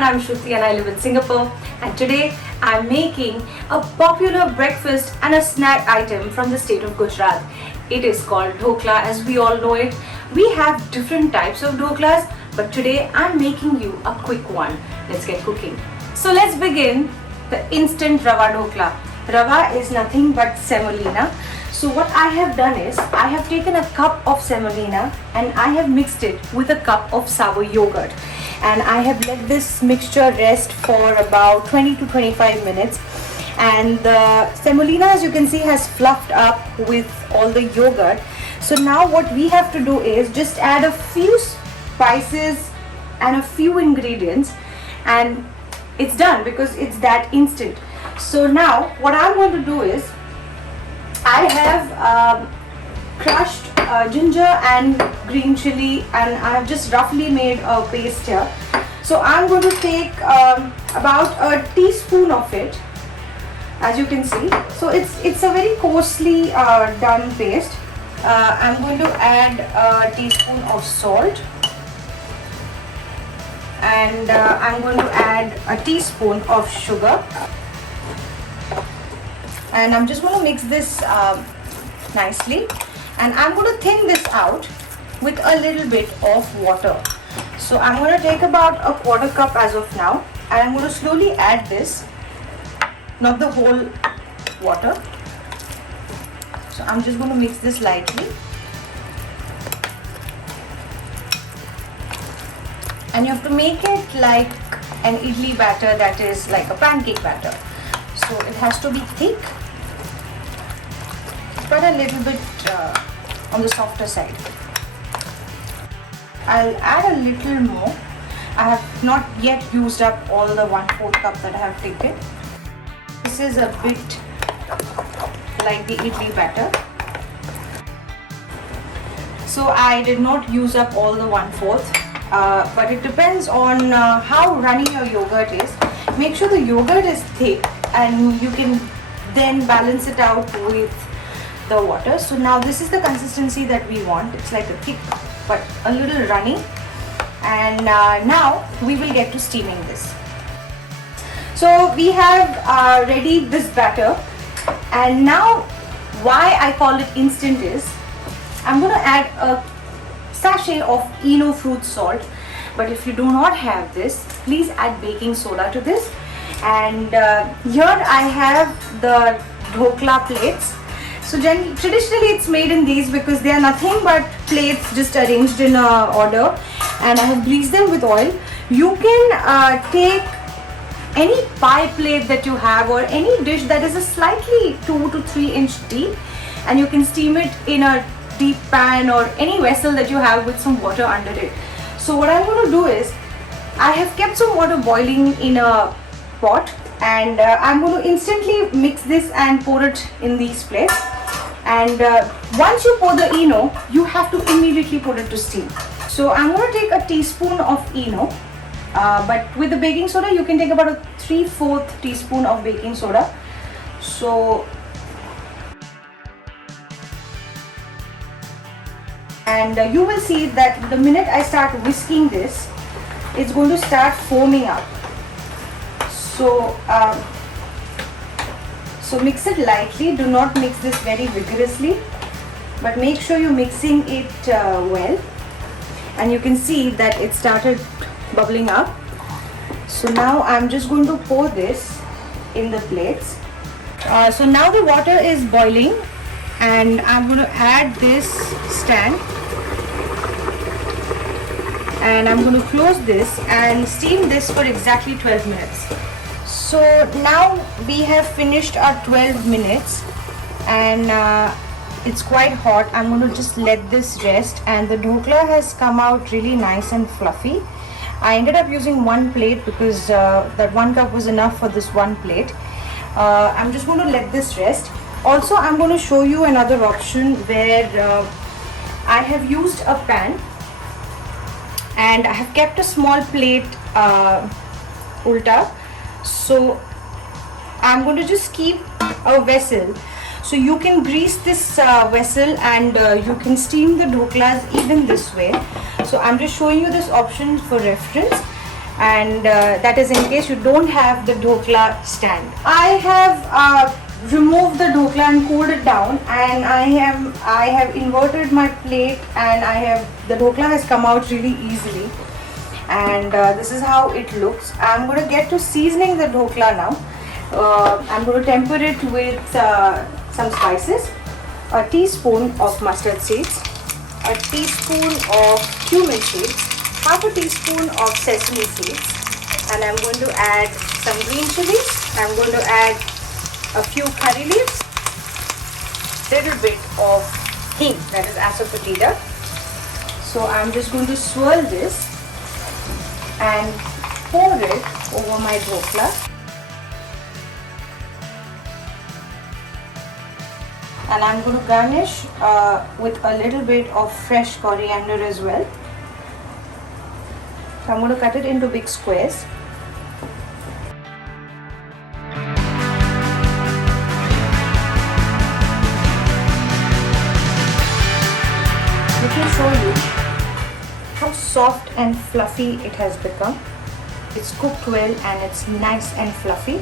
everyone, I'm Shruti and I live in Singapore, and today I'm making a popular breakfast and a snack item from the state of Gujarat. It is called dhokla, as we all know it. We have different types of dhoklas, but today I'm making you a quick one. Let's get cooking. So let's begin the instant Rava Dhokla. Rava is nothing but semolina. So what I have done is, I have taken a cup of semolina and I have mixed it with a cup of sour yogurt. And I have let this mixture rest for about 20 to 25 minutes. And the semolina, as you can see, has fluffed up with all the yogurt. So now what we have to do is just add a few spices and a few ingredients, and it's done because it's that instant. So now what I'm going to do is, I have crushed ginger and green chili, and I have just roughly made a paste here. So I'm going to take about a teaspoon of it, as you can see. So it's a very coarsely done paste. I'm going to add a teaspoon of salt, and I'm going to add a teaspoon of sugar. And I'm just going to mix this nicely, and I'm going to thin this out with a little bit of water. So I'm going to take about a quarter cup as of now, and I'm going to slowly add this, not the whole water. So I'm just going to mix this lightly, and you have to make it like an idli batter, that is like a pancake batter. So it has to be thick but a little bit on the softer side. I'll add a little more. I have not yet used up all the 1/4 cup that I have taken. This is a bit like the idli batter. So I did not use up all the 1/4, but it depends on how runny your yogurt is. Make sure the yogurt is thick, and you can then balance it out with the water. So now this is the consistency that we want. It's like a thick but a little runny, and now we will get to steaming this. So we have readied this batter, and now why I call it instant is, I'm going to add a sachet of Eno fruit salt, but if you do not have this, please add baking soda to this. And here I have the dhokla plates. So traditionally it's made in these because they are nothing but plates just arranged in a order, and I have greased them with oil. You can take any pie plate that you have, or any dish that is a slightly 2 to 3 inch deep, and you can steam it in a deep pan or any vessel that you have with some water under it. So what I'm going to do is, I have kept some water boiling in a pot, and I'm going to instantly mix this and pour it in these plates. And once you pour the Eno, you have to immediately put it to steam. So I'm going to take a teaspoon of Eno, but with the baking soda you can take about a 3/4 teaspoon of baking soda. So, and you will see that the minute I start whisking this, it's going to start foaming up. So mix it lightly. Do not mix this very vigorously, but make sure you're mixing it well. And you can see that it started bubbling up. So now I'm just going to pour this in the plates. So now the water is boiling, and I'm going to add this stand, and I'm going to close this and steam this for exactly 12 minutes. So now we have finished our 12 minutes, and it's quite hot. I'm going to just let this rest, and the dhokla has come out really nice and fluffy. I ended up using one plate because that 1 cup was enough for this one plate. I'm just going to let this rest. Also, I'm going to show you another option where I have used a pan, and I have kept a small plate ulta. So I'm going to just keep a vessel, so you can grease this vessel, and you can steam the dhoklas even this way. So I'm just showing you this option for reference. and that is in case you don't have the dhokla stand. I have removed the dhokla and cooled it down, and I have inverted my plate, and the dhokla has come out really easily, and this is how it looks. I'm going to get to seasoning the dhokla now. I'm going to temper it with some spices, a teaspoon of mustard seeds, a teaspoon of cumin seeds, half a teaspoon of sesame seeds, and I'm going to add some green chilies. I'm going to add a few curry leaves, little bit of hing, that is asafoetida. So I'm just going to swirl this and pour it over my dhokla. And I'm going to garnish with a little bit of fresh coriander as well. So I'm going to cut it into big squares. Let me show you how soft and fluffy it has become. It's cooked well and it's nice and fluffy.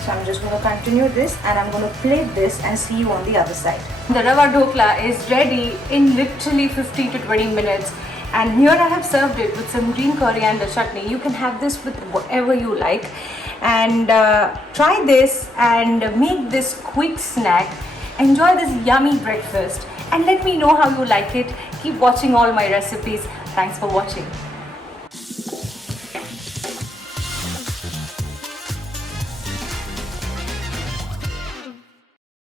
So I'm just going to continue this, and I'm going to plate this and see you on the other side. The Rava Dhokla is ready in literally 15 to 20 minutes, and here I have served it with some green coriander chutney. You can have this with whatever you like, and try this and make this quick snack. Enjoy this yummy breakfast and let me know how you like it. Keep watching all my recipes. Thanks for watching.